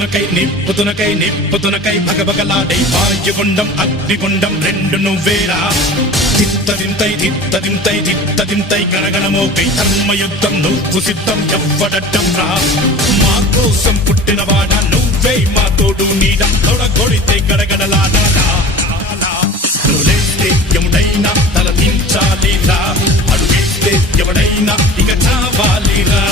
నిప్పుతునకై భగభగలాడే వాయుగుండం అగ్నిగుండం రెండు నువ్వేరా తిత్తదింతై గణగణమోపై ధర్మయుద్ధం నువ్వు సిద్ధం ఎవ్వడడ్డం రా మా కోసం పుట్టినవాడా నువ్వే మా తోడు నీడ తొడగొడితే గడగడలాడాలా నువ్వేస్తే ఎవడైనా తల దించాలిరా అడుగేస్తే ఎవడైనా ఇక చావాలిరా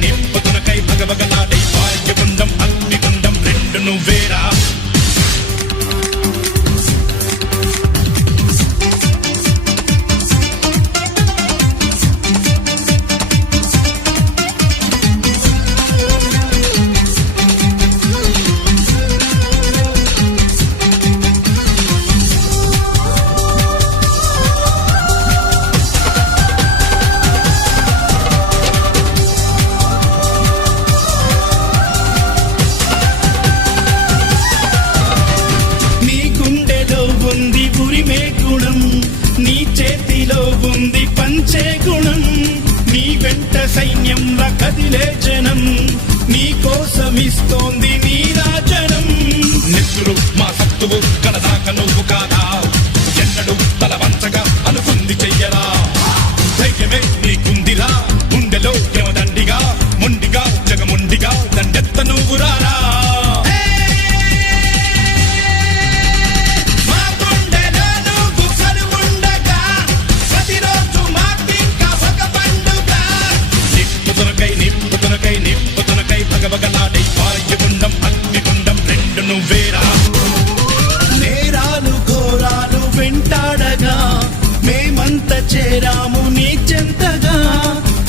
నిప్పుతునకై భగభగలాడే వాయుగుండం అగ్నిగుండం రెండు నువ్వేరా ఉంది ఉరిమే గుణం నీ చేతిలో ఉంది పంచే గుణం నీ వెంట సైన్యంలా కదిలే జనం నీ కోసమిస్తోంది నీ రాజనం నెత్తురు మా సత్తువు కడదాక నువ్వు కాదా ఎన్నడు తల వంచగా అనుకుంది చెయ్యరా ధైర్యమే నీకుందిరా గుండెలో యమదండిగా మొండిగా జగముండిగా దండెత్త నువ్వు రారా నిప్పుతునకై భగభగలాడే వాయుగుండం అగ్నిగుండం రెండు నువ్వేరా నేరాలు ఘోరాలు వెంటాడగా మేమంత చేరాము నీ చెంతగా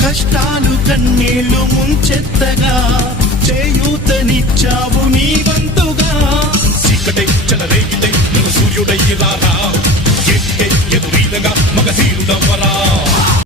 కష్టాలు కన్నీళ్లు ముంచెత్తగా చేయూతనిచ్చావు